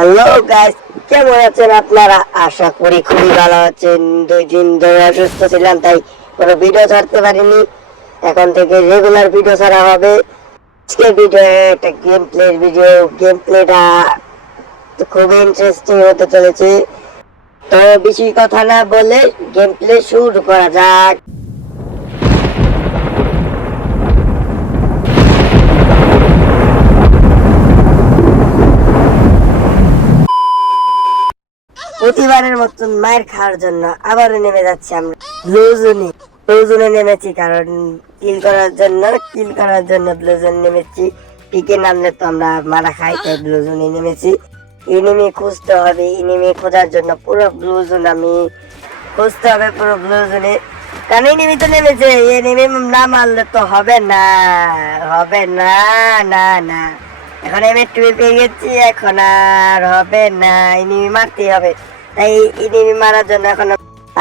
Hello guys, কেমন আছেন আপনারা? আশা করি খুবই ভালো আছেন। 2 দিন ধরে অসুস্থ ছিলাম, তাই কোনো ভিডিও ছাড়তে পারিনি। এখন থেকে রেগুলার ভিডিও ছাড়া হবে। আজকের ভিডিও একটা গেম প্লের ভিডিও। গেম প্লেটা খুবই ইন্টারেস্টিং হতে চলেছে। তো বেশি কথা না বলে গেম প্লে শুরু করা যাক। প্রতিবারের মতন মায়ের খাওয়ার জন্য আবারও নেমে যাচ্ছি আমরা ব্লুজনে নেমেছি, কারণ কিল করার জন্য ব্লুজন নেমেছি। পিকে নামলে তো আমরা মারা খাই, তাই ব্লুজনে নেমেছি। এনিমি খুঁজতে হবে, এনিমি খোঁজার জন্য পুরো ব্লুজন আমি খুঁজতে হবে, পুরো ব্লুজনে। কারণ এনিমি তো নেমেছে, এনিমি না মারলে তো হবে না, হবে না, না না। এখন আমি টুয়ে পেয়ে গেছি, এখন আর হবে না, এনিমি মারতে হবে। তাই এনিমি মারার জন্য এখন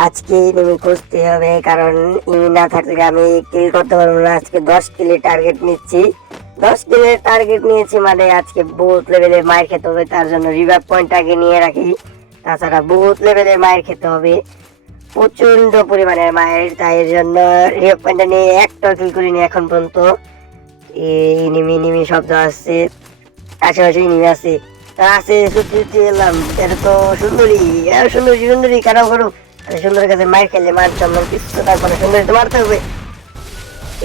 আজকে এনিমি খুঁজতে হবে, কারণ এনিমি না থাকলে আমি কিল করতে পারবো না। আজকে 10 কিলের টার্গেট নিচ্ছি। 10 কিলের টার্গেট নিয়েছি মানে আজকে বহুত লেভেলের মায়ের খেতে হবে। তার জন্য রিভাইভ পয়েন্ট আগে নিয়ে রাখি। তাছাড়া বহুত লেভেলের মায়ের খেতে হবে, প্রচন্ড পরিমাণের মায়ের। তাই এর জন্য রিভাইভ পয়েন্টটা নিয়ে একটা কিল করিনি এখন পর্যন্ত। এনিমি শব্দ আসছে, আশেপাশে এনিমি আছে, আছে সত্যি এলাম। এটা তো সুন্দরী, সুন্দরী কারো করো। সুন্দরের কাছে মার খেলে মার জন্য কিছু থাকবে না, সুন্দরী তো মারতে হবে।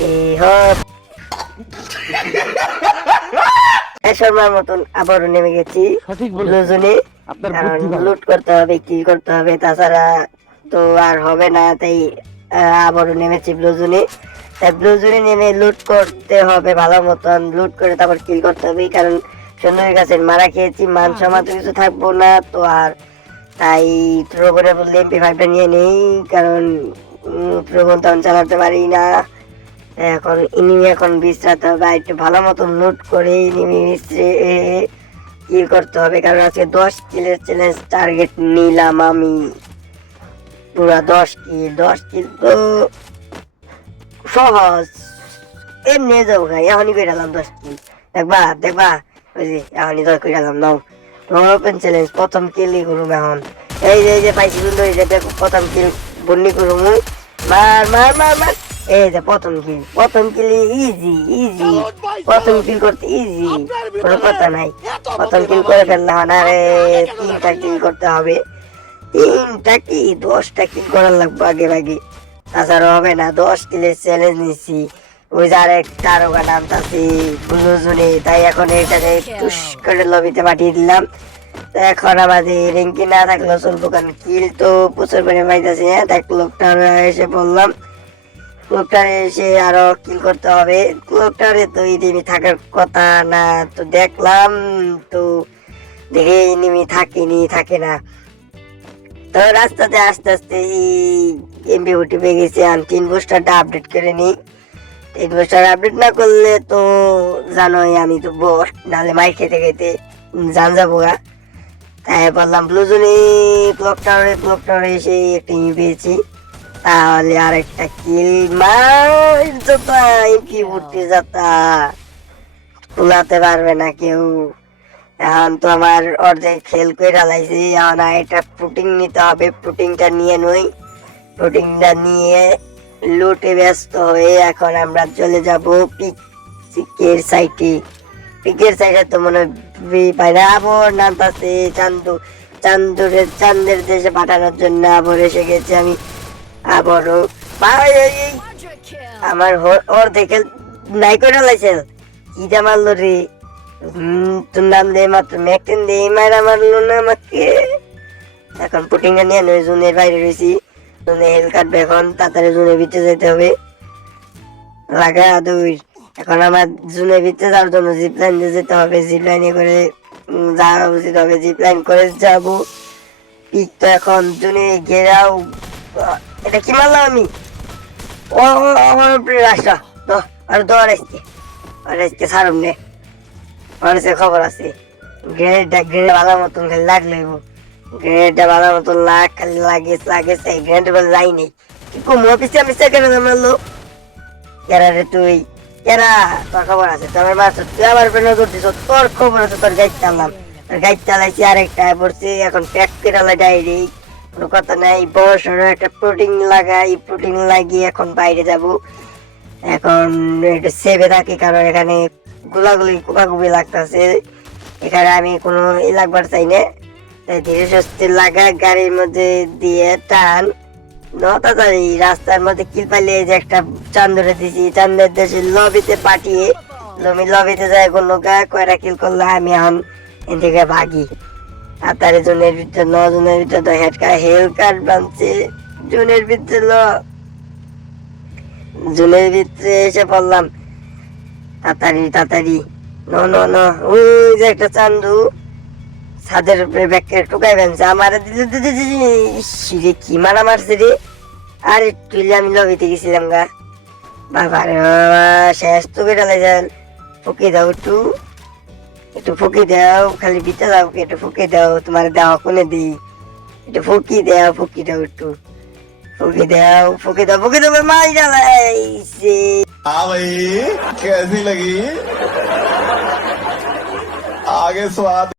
এই হপ শর্মার মতন আবারও নেমে গেছি ব্লুজনে, কারণ লুট করতে হবে, কিল করতে হবে, তাছাড়া তো আর হবে না। তাই আবারও নেমেছি ব্লুজনে। তাই ব্লুজনে নেমে লুট করতে হবে, ভালো মতন লুট করে তারপর কিল করতে হবে। কারণ সুন্দরীর কাছে মারা খেয়েছি, মান সম্মান তো কিছু থাকবো না তো আর। তাই থ্রোবনে বললে MP5টা নিয়ে নেই, কারণ থ্রোবন তখন চালাতে পারি না। এখন ইনিমি এখন বিশ্রাতে হবে, একটু ভালো মতন লুট করে ইনিমি কিল করতে হবে। কারণ আজকে 10 কিলের চ্যালেঞ্জ টার্গেট নিলাম আমি, পুরা 10 কিল তো সহজ, এমনি যাবো ভাই। এখনই করে গেলাম 10 কিল, দেখবা ওই যে এখনই 10 করে গেলাম। নাও তোমার ওপেন চ্যালেঞ্জ, প্রথম কিলই করুম এখন। এই যে পাইছি সুন্দর, এই যে দেখো প্রথম কিল বন্নি করুম। মার মার মার মার, এই যে প্রথম কিল ইজি, প্রথম কিল করতে ইজি, কোনো কথা নাই। প্রথম কিল করে ফেললাম। আরে 3টা কিল করতে হবে, 3টা কি 10টা কিল করার লাগবে আগে ভাগে, তাছাড়া হবে না। 10 কিলের চ্যালেঞ্জ নিচ্ছি। ওই যে আরেকটা আরোগা নামতাছি ব্লুজনে, তাই এখন এটাকে টুস করে লবিতে পাঠিয়ে দিলাম। এখন আমাদের র্যাঙ্কি না থাকলেও চলবো, কারণ কিল তো প্রচুর করে পাইতেছি। হ্যাঁ দেখ, লোকটার এসে বললাম, লোকটার এসে আরো কিল করতে হবে। লোকটারে তো এনিমি থাকার কথা না, তো দেখলাম তো দেখে এনিমি থাকে না। তো রাস্তাতে আস্তে আস্তে MP40 পেয়ে গেছি। আমি 3 বুস্টারটা আপডেট করে নিই। 3 বুস্টার আপডেট না করলে তো জানোই আমি তো বস, নাহলে মাই খেতে খেতে জান যাবো গা। তাই বললাম ব্লুজনে ক্লক টাওয়ারে এসে একটা পেয়েছি, তাহলে আর একটা কিল মার যতা MP40 যতা কুলাতে পারবে না কেউ। এখন তো আমার অর্ধেক খেল করে ঢালাইছি, এখন এটা প্রোটিন নিতে হবে। প্রোটিনটা নিয়ে নই, প্রোটিনটা নিয়ে লুটে ব্যস্ত হয়ে এখন আমরা চলে যাব পিকের সাইডে তো মনে হয় আবার নামতাছে চান্দের দেশে পাঠানোর জন্য আবার এসে গেছে। আমি আবারও আমার অর্ধেক নাই করে ঢালাইছে, কিটা মারলো রে। তোর নাম দিয়ে মাত্র ম্যাকটেন দিয়ে মারা মারলো না আমাকে। এখন পুটিংটা নিয়ে নয়, জুনের বাইরে রয়েছি। জুনে হেল কাটবে, এখন তাড়াতাড়ি জুনের ভিতরে যেতে হবে। লাগা দৌড়। এখন আমার জুনের ভিতরে যাওয়ার জন্য জিপলাইন দিয়ে যেতে হবে, জিপলাইনে করে যাওয়া উচিত হবে, জিপলাইন করে যাবো। পিক তো এখন জুনে ঘেরাও। এটা কি মারলাম আমি? ও আমার উপরে রাস্তা তো আর দৌড় আসছে সারম নে, মানুষের খবর আছে। গ্রেনেড ভালো মতন খালি লাগলে গ্রেনেডটা ভালো মতন খালি লাগে সেই গ্রেনেড বলে যাই নেই। মিস্টার কেন মারলো? কেরা রে তুই? কেরা? তোর খবর আছে? তোর মারছ তুই, আমার উপরে নজর দিছ, তোর খবর আছে, তোর গাইতে আনলাম। গাড়ি চালাইছি আরেকটা পড়ছে এখন প্যাক করে ডাইরেক্ট কোনো কথা নাই বড় একটা প্রোটিন লাগাই প্রোটিন লাগিয়ে এখন বাইরে যাব এখন একটু সেভে থাকি কারণ এখানে গোলাগুলি কুপাকুপি লাগতেছে এখানে আমি কোনো লাগবার চাই না তাই ধীরে সুস্থে লাগা গাড়ির মধ্যে দিয়ে টান তাড়াতাড়ি রাস্তার মধ্যে কিল পাইলে যে একটা চান্দরে দিছি চান্দের দেশে লবিতে পাঠিয়ে লবিতে যায় কোনো কয়টা কিল করলে আমি এখন এদিকে ভাগি আর তার জনের ভিতরে 9 জনের ভিতরে হেল কার্ড বানছে জনের ভিতরে জুনের ভিতরে এসে পড়লাম তাড়াতাড়ি ন ওই যে একটা চান্দু ছাদের উপরে ব্যাগকে টুকাই ফেলছে আমার দিলে কি মারা মারছে রে আরে তুইলে আমি লবিতে গেছিলাম গা বাবা রে বাবা শেষ তো কেটে যান ফুকে দাও একটু ফুকি দাও খালি বিতে দাও একটু ফুকি দাও তোমার দেওয়া কোনে দিই একটু ফুকি দাও একটু ফুকি দাও মাই জ্বালাইছে हाँ भाई कैसी लगी आगे स्वाद